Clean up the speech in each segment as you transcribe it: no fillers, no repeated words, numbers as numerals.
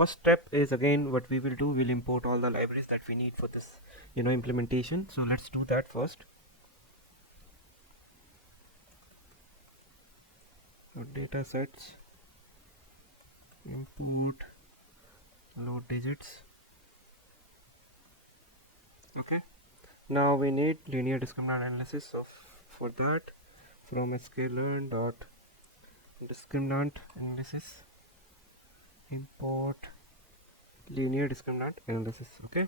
first step is, again, what we will do, we'll import all the libraries that we need for this implementation. So let's do that first. So datasets, import load digits. Okay, now we need linear discriminant analysis. So for that, from Scikit-learn dot discriminant analysis, import linear discriminant analysis. Okay,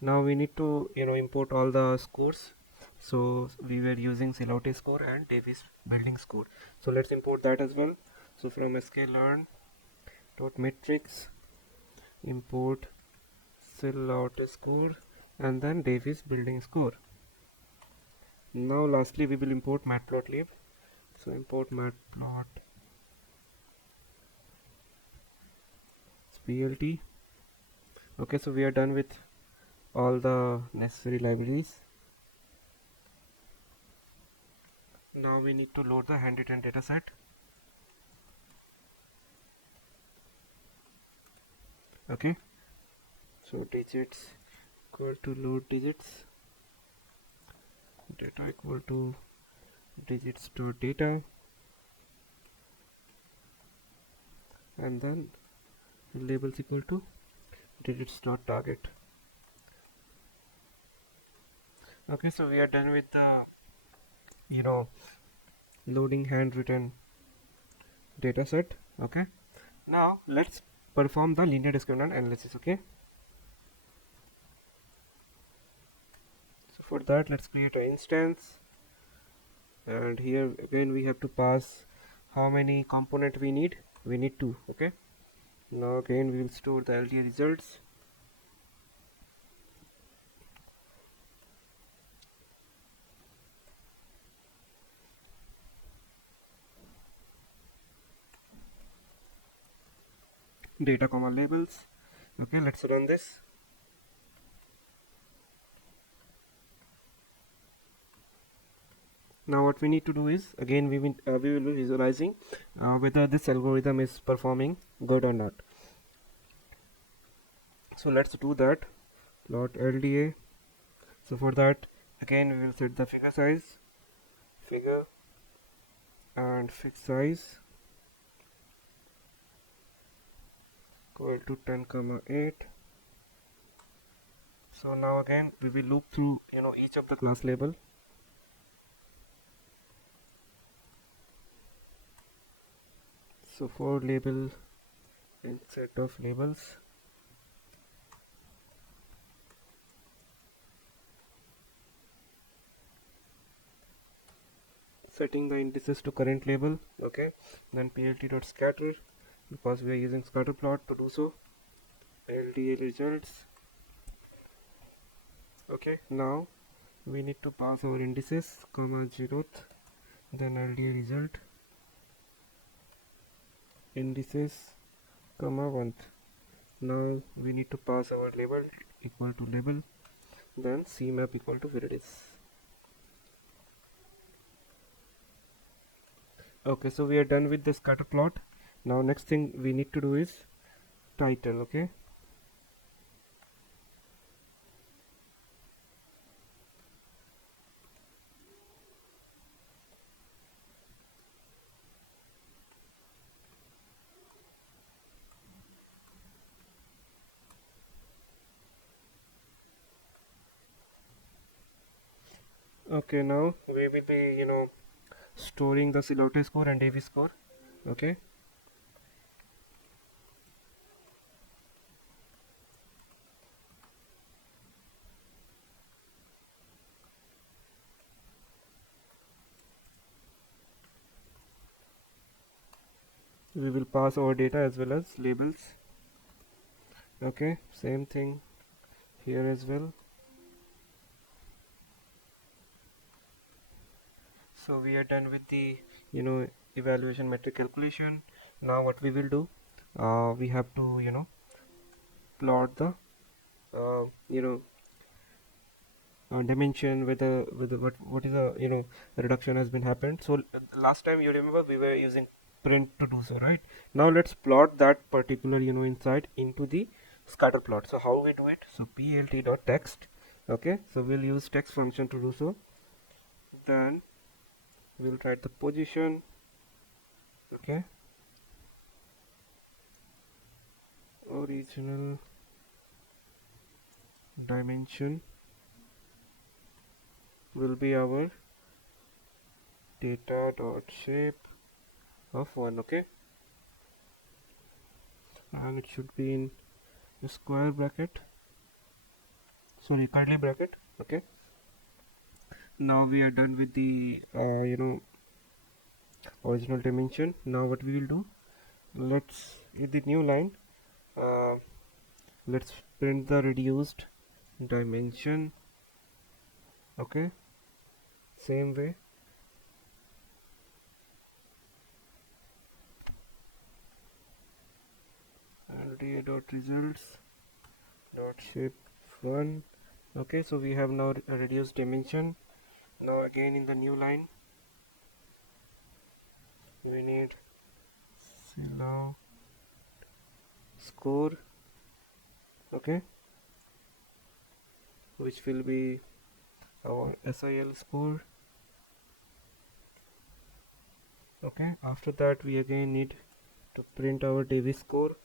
now we need to import all the scores. So we were using Celote score and Davis building score, so let's import that as well. So from Scikit-learn dot matrix, import Celote score and then Davis building score. Now lastly we will import matplotlib. So import matplotlib plt. Okay, so we are done with all the necessary libraries. Now we need to load the handwritten dataset. Okay, so digits equal to load digits, data equal to digits to data, and then labels equal to digits dot target. Okay, so we are done with the loading handwritten dataset. Okay, now let's perform the linear discriminant analysis. Okay, so for that, let's create an instance, and here again we have to pass how many component we need. We need 2. Okay, now again we will store the LDA results. Data comma labels. Okay, let's run this. Now what we need to do is, again we will be visualizing whether this algorithm is performing good or not. So let's do that. Plot LDA. So for that, again we will set the figure size, figure and fixed size equal to 10,8. So now again we will loop through each of the class label. So for label and set of labels, setting the indices to current label. Okay, then plt.scatter, because we are using scatter plot to do so, LDA results. Okay, now we need to pass our indices, comma 0th, then LDA result, indices, comma 1th. Now we need to pass our label equal to label, then cmap equal to where it is. Okay, so we are done with the scatter plot. Now next thing we need to do is title. Okay, okay, now we will be storing the Celote score and Davis score. Okay, we will pass our data as well as labels. Okay, same thing here as well. So we are done with the evaluation metric calculation. Now what we will do, we have to plot the dimension, with what is a reduction has been happened. So last time you remember we were using print to do so, right? Now let's plot that particular insight into the scatter plot. So how we do it? So plt.text. Okay, so we'll use text function to do so. Then we'll write the position. Okay, original dimension will be our data dot shape of 1. Okay, and it should be in a square bracket, sorry, curly bracket. Okay, now we are done with the original dimension. Now what we will do, let's in the new line, uh, let's print the reduced dimension. Okay, same way. LDA dot results dot shape 1. Okay, so we have now a reduced dimension. Now again in the new line we need allow score. Okay, which will be our SIL score. Okay, after that we again need to print our Davis score.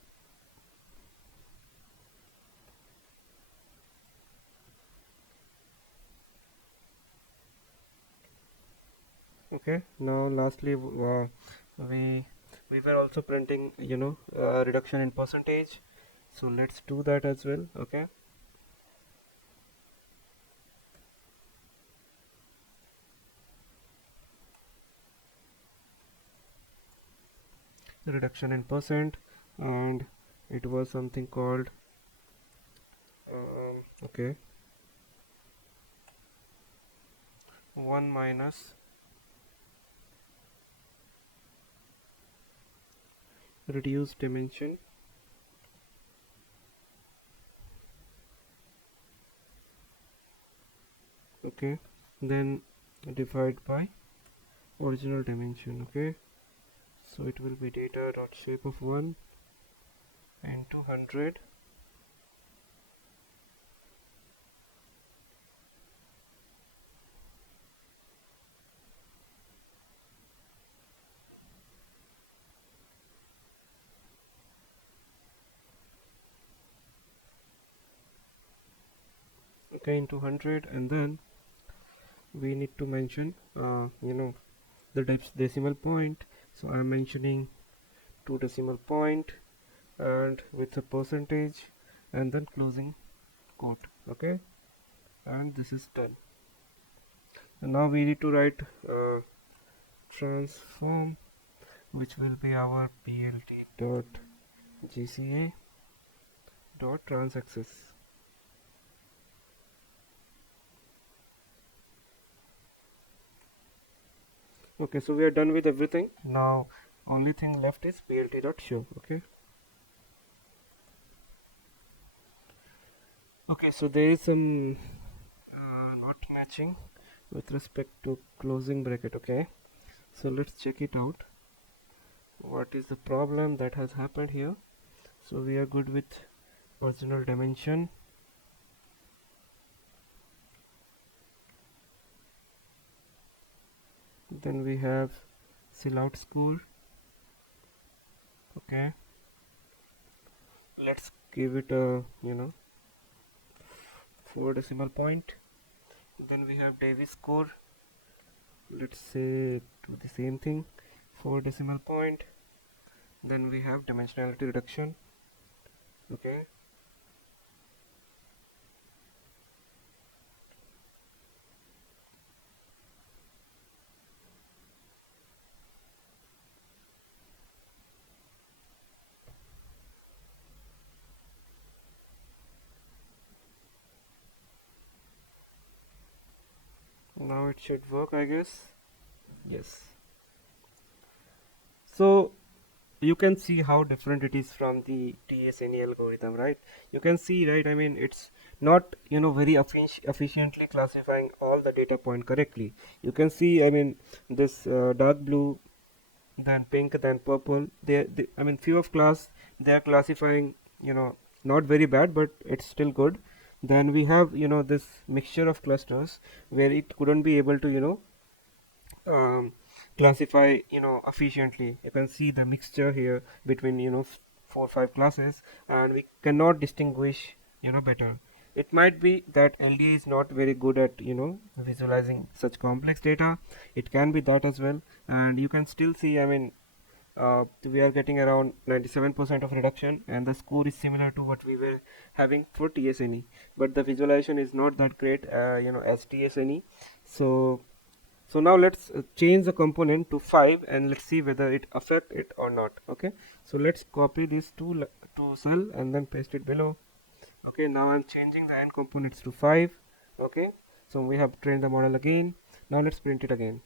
Okay, now lastly we were also printing reduction in percentage, so let's do that as well. Okay, reduction in percent, and it was something called okay, 1 minus reduced dimension okay, then divide by original dimension. Okay, so it will be data dot shape of 1 and 200. Okay, into 100, and then we need to mention the decimal point. So I'm mentioning 2 decimal point and with a percentage and then closing quote. Okay, and this is done. And now we need to write transform, which will be our plt dot gca dot transaccess. Okay, so we are done with everything. Now only thing left is plt dot show. Okay, so there is some not matching with respect to closing bracket. Okay, so let's check it out. What is the problem that has happened here? So we are good with original dimension. Then we have sellout score. Okay, let's give it a 4 decimal point. Then we have Davis score. Let's say do the same thing, 4 decimal point. Then we have dimensionality reduction. Okay, now it should work, I guess. Yes. So you can see how different it is from the TSNE algorithm, right? You can see, right? I mean, it's not very efficiently classifying all the data point correctly. You can see, I mean, this dark blue then pink, then purple. They I mean few of class they are classifying, not very bad, but it's still good. Then we have, this mixture of clusters where it couldn't be able to, um, classify, efficiently. You can see the mixture here between, 4 or 5 classes, and we cannot distinguish, better. It might be that LDA is not very good at, visualizing such complex data. It can be that as well. And you can still see, I mean, we are getting around 97% of reduction, and the score is similar to what we were having for TSNE, but the visualization is not that great, as TSNE. So now let's change the component to 5, and let's see whether it affect it or not. Okay, so let's copy this to cell and then paste it below. Okay, now I'm changing the n components to 5. Okay, so we have trained the model again. Now let's print it again.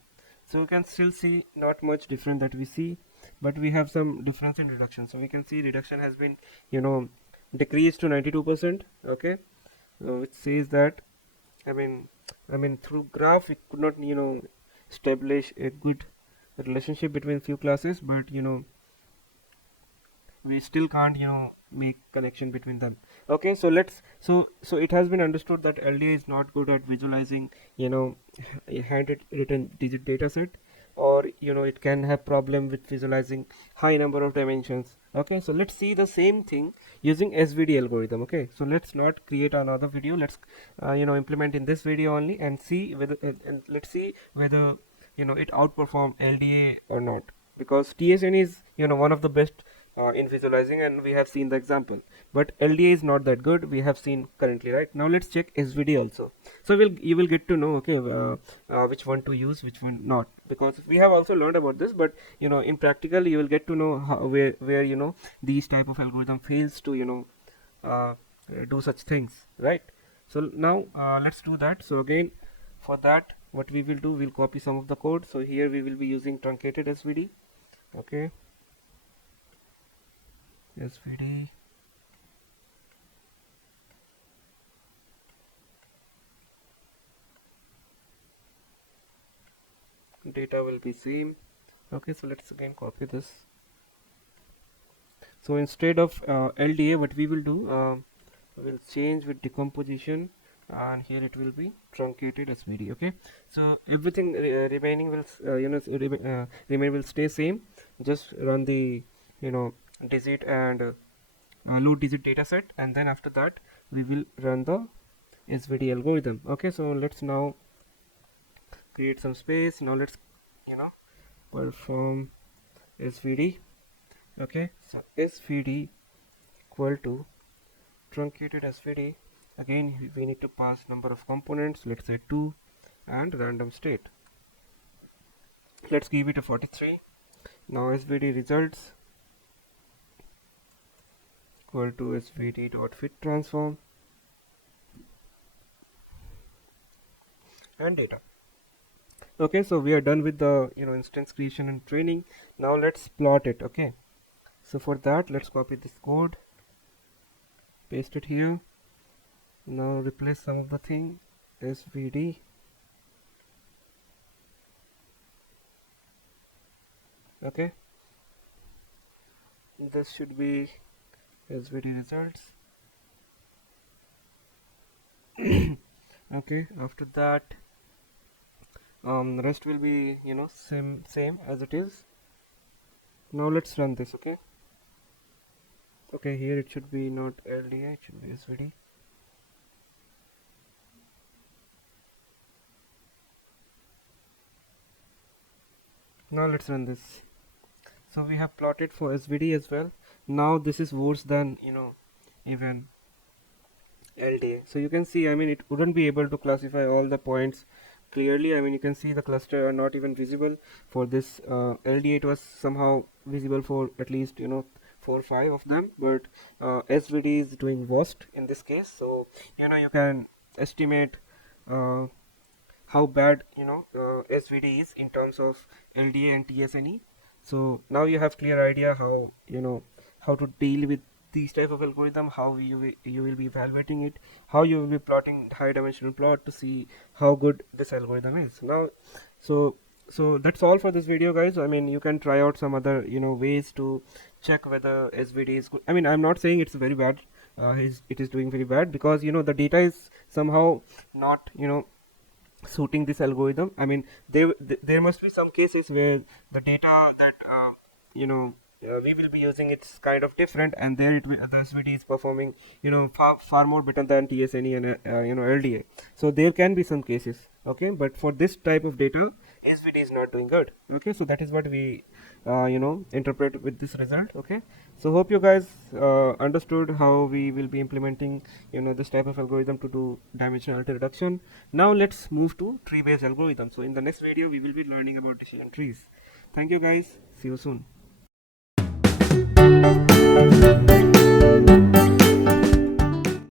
So you can still see not much different that we see, but we have some difference in reduction. So we can see reduction has been, decreased to 92%. Okay, which says that, I mean, through graph we could not, establish a good relationship between few classes, but we still can't, make connection between them. Okay, so so it has been understood that LDA is not good at visualizing, a handwritten digit data set, or it can have problem with visualizing high number of dimensions. Okay, so let's see the same thing using SVD algorithm. Okay, so let's not create another video. Let's implement in this video only, and see whether and let's see whether it outperform LDA or not, because TSN is one of the best in visualizing, and we have seen the example, but LDA is not that good, we have seen currently. Right now let's check SVD also. So you will get to know, okay, which one to use, which one not, because we have also learned about this, but in practical you will get to know how, where these type of algorithm fails to uh, do such things, right? So now let's do that. So again, for that what we will do, we'll copy some of the code. So here we will be using truncated SVD. Okay, SVD, data will be same. Okay, so let's again copy this. So instead of LDA, what we will do, we'll change with decomposition, and here it will be truncated SVD. Okay, so everything remaining will remain will stay same. Just run the digit and load digit data set, and then after that we will run the SVD algorithm. Okay, so let's now create some space. Now let's perform SVD. Okay, so SVD equal to truncated SVD. Again we need to pass number of components, let's say 2, and random state. Let's give it a 43. Now SVD results equal to SVD dot fit transform and data. Okay, so we are done with the instance creation and training. Now let's plot it. Okay, so for that let's copy this code, paste it here. Now replace some of the thing, SVD, okay, this should be SVD results. Okay, after that the rest will be same as it is. Now let's run this. Okay, here it should be not LDA, it should be SVD. Now let's run this. So we have plotted for SVD as well. Now this is worse than even LDA. So you can see, I mean, it wouldn't be able to classify all the points clearly. I mean, you can see the cluster are not even visible for this LDA. It was somehow visible for at least 4 or 5 of them, but SVD is doing worst in this case. So you can estimate how bad SVD is in terms of LDA and TSNE. So now you have clear idea how how to deal with these type of algorithm, how you will be evaluating it, how you will be plotting high dimensional plot to see how good this algorithm is. Now so So that's all for this video, guys. I mean, you can try out some other ways to check whether SVD is good. I mean, I'm not saying it's very bad. It is doing very bad because the data is somehow not suiting this algorithm. I mean, there must be some cases where the data that we will be using, it's kind of different, and there the SVD is performing far more better than TSNE and LDA. So there can be some cases, okay, but for this type of data SVD is not doing good. Okay, so that is what we interpret with this result. Okay, so hope you guys understood how we will be implementing this type of algorithm to do dimensionality reduction. Now let's move to tree based algorithm. So in the next video we will be learning about decision trees. Thank you guys, see you soon.